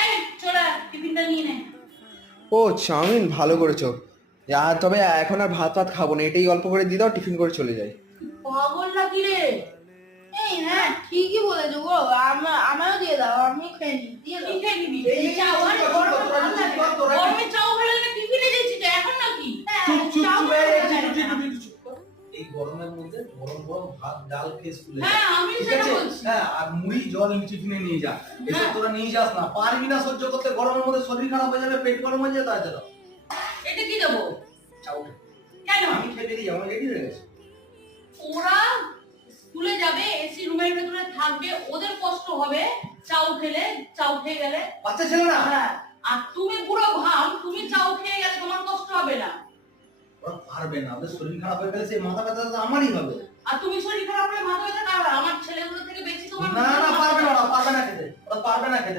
এই চোরা টিফিনটা নিয়ে নে। ও চাউমিন, ভালো করেছো। আর তবে এখন আর ভাত ভাত খাবো না, এটাই অল্প করে দিয়ে দাও, টিফিন করে চলে যাই। পাগল নাকি রে? এই হ্যাঁ ঠিকই বলেছো গো, আমারও দিয়ে দাও, আমি খেয়ে নিই, দিয়ে দাও। কি খেয়ে নিবি? এই চাও আর গরমে ভালো লাগে না। তোরা- গরমে চাও ভালো লাগে না, টিফিনে দিয়েছি তো এখন নাকি? চুপ চুপ চাও চুপ, ভালো এই লাগে চুপ না। চুপ চুপ চুপ। এই গরমের মধ্যে গরম গরম ভাত ডাল খেয়ে স্কুলে যা। হ্যাঁ, আমি ঠিক সেটা আছে? বলছি। হ্যাঁ, আর মুড়ি জল টিফিনে নিয়ে যা। এসব হ্যাঁ। তোরা নিয়ে যাস না, পারবি না সহ্য করতে, গরমের মধ্যে শরীর খারাপ হয়ে যাবে, পেট গরম হয়ে যাবে, তাই দাও। এটা কি দেবো? চাও কেন? আমি খেয়ে বেরিয়ে যাবো, রেডি হয়ে গেছে। ওরা স্কুলে যাবে, এসি রুমের ভেতরে থাকবে, ওদের কষ্ট হবে চাউ খেলে, চাউ খেয়ে গেলে। বাচ্চা ছেলে না, হ্যাঁ, আর তুমি পুরো ঘাম, তুমি চাউ খেয়ে গেলে তোমার কষ্ট হবে না। ওরা পারবে না, ওদের শরীর খারাপ হয়ে গেলে সেই মাথা ব্যথা তো আমারই হবে। আর তুমি শরীর খারাপ হলে মাথা ব্যথা কার? আমার ছেলেগুলো থেকে বেশি তোমার না না, পারবে না, ওরা পারবে না খেতে, ওরা পারবে না খেতে।